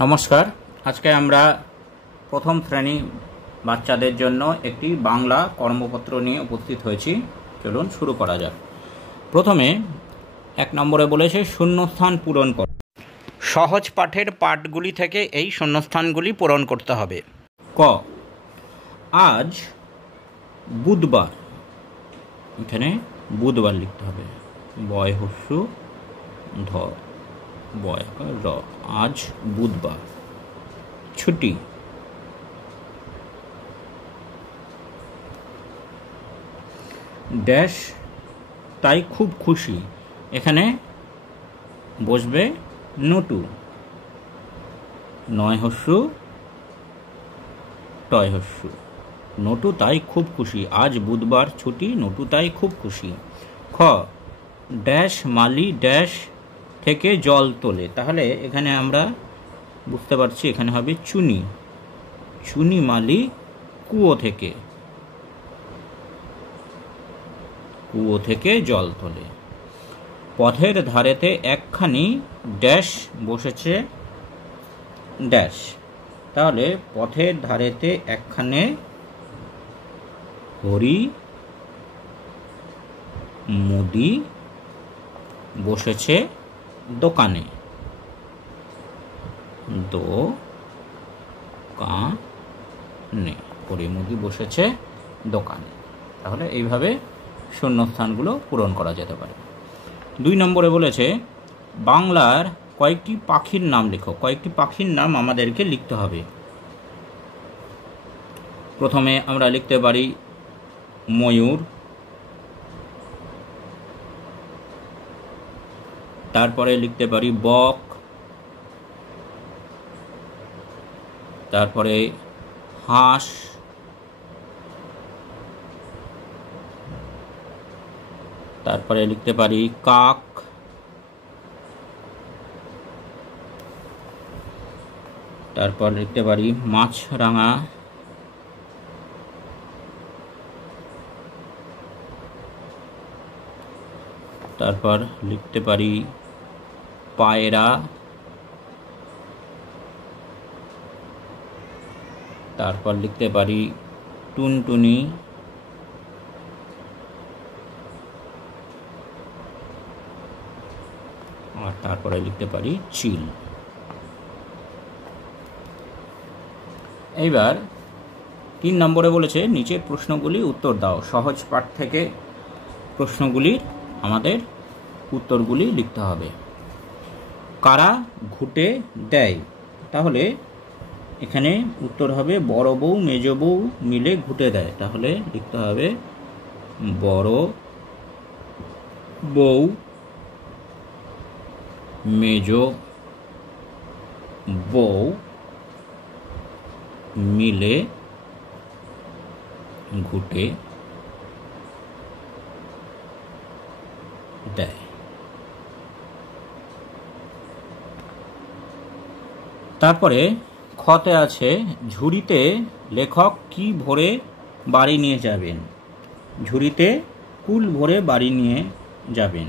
নমস্কার। আজকে আমরা প্রথম শ্রেণী বাচ্চাদের জন্য একটি বাংলা কর্মপত্র নিয়ে উপস্থিত হয়েছি। চলুন শুরু করা যাক। প্রথমে 1 নম্বরে বলেছে শূন্যস্থান পূরণ কর। সহজ পাঠের পাঠগুলি থেকে এই শূন্যস্থানগুলি পূরণ করতে হবে। ক, আজ বুধবার, এখানে বুধবার লিখতে হবে। বয় হস্যু ধ বয় র, আজ বুধবার। ছুটি, ড্যাশ তাই খুব খুশি, এখানে বসবে নটু। নয় হস্যু টয় হস্যু, নটু তাই খুব খুশি, আজ বুধবার ছুটি, নটু তাই খুব খুশি। খ, ড্যাশ মালি ড্যাশ থেকে জল তোলে, তাহলে এখানে আমরা বুঝতে পারছি এখানে হবে চুনি। চুনি মালি কুয়ো থেকে জল তোলে। পথের ধারেতে একখানি ড্যাশ বসেছে ড্যাশ, তাহলে পথের ধারেতে একখানে হরি মুদি বসেছে দোকানে। দোকানে, হরি মুদি বসেছে দোকানে। তাহলে এইভাবে শূন্যস্থানগুলো পূরণ করা যেতে পারে। 2 নম্বরে বলেছে বাংলার কয়েকটি পাখির নাম লেখো। কয়েকটি পাখির নাম আমাদেরকে লিখতে হবে। প্রথমে আমরা লিখতে পারি ময়ূর, তারপরে লিখতে পারি বক, তারপরে হাঁস, তারপরে লিখতে পারি কাক, তারপর লিখতে পারি মাছরাঙা, তারপর লিখতে পারি পায়রা, তারপর লিখতে পারি টুনটুনি, আর তারপরে লিখতে পারি চিল। এইবার 3 নম্বরে বলেছে নিচের প্রশ্নগুলি উত্তর দাও। সহজ পাঠ থেকে প্রশ্নগুলির আমাদের উত্তরগুলি লিখতে হবে। কারা ঘুঁটে দেয়, তাহলে এখানে উত্তর হবে বড় বউ মেজ বউ মিলে ঘুঁটে দেয়। তাহলে লিখতে হবে বড় বউ মেজ বউ মিলে ঘুঁটে দেয়। তারপরে খতে আছে ঝুড়িতে লেখক কি ভরে বাড়ি নিয়ে যাবেন। ঝুড়িতে কুল ভরে বাড়ি নিয়ে যাবেন।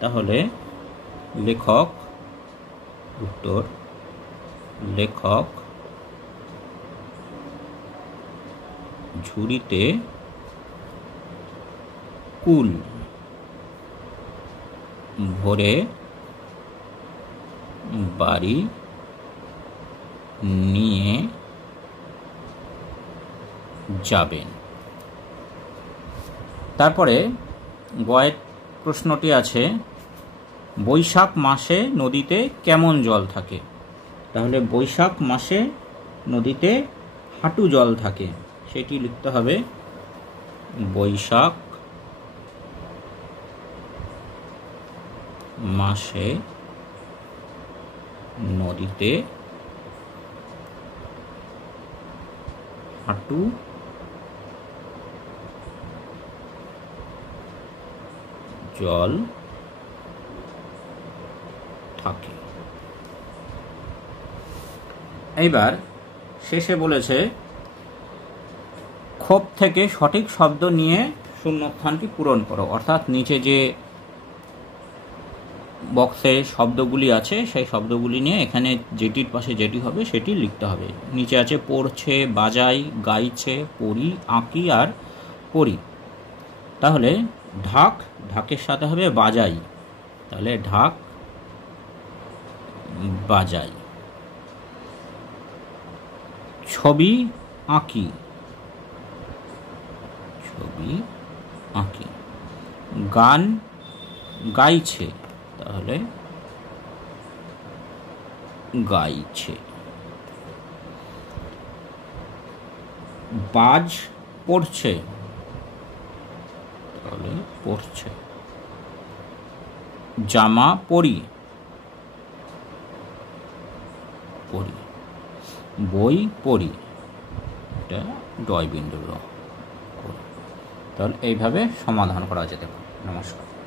তাহলে লেখক, উত্তর লেখক ঝুড়িতে কুল ভরে বাড়ি নিয়ে যাবেন। তারপরে গয়ের প্রশ্নটি আছে বৈশাখ মাসে নদীতে কেমন জল থাকে। তাহলে বৈশাখ মাসে নদীতে হাঁটু জল থাকে, সেটি লিখতে হবে বৈশাখ মাসে নদীতে হাঁটু জল থাকে। এইবার শেষে বলেছে ক্ষোভ থেকে সঠিক শব্দ নিয়ে শূন্যস্থানটি পূরণ করো। অর্থাৎ নিচে যে বক্সে শব্দগুলি আছে, সেই শব্দগুলি নিয়ে এখানে যেটির পাশে যেটি হবে সেটি লিখতে হবে। নিচে আছে পড়ছে, বাজাই, গাইছে, পড়ি, আঁকি আর পড়ি। তাহলে ঢাক, ঢাকের সাথে হবে বাজাই, তাহলে ঢাক বাজাই। ছবি আঁকি, ছবি আঁকি। গান গাইছে, তাহলে গাইছে। বাজ পড়ছে, তাহলে পড়ছে। জামা পরি, পরি। বই পড়ি, এটা ডয় বিন্দু র। তাহলে এইভাবে সমাধান করা যেতে পারে। নমস্কার।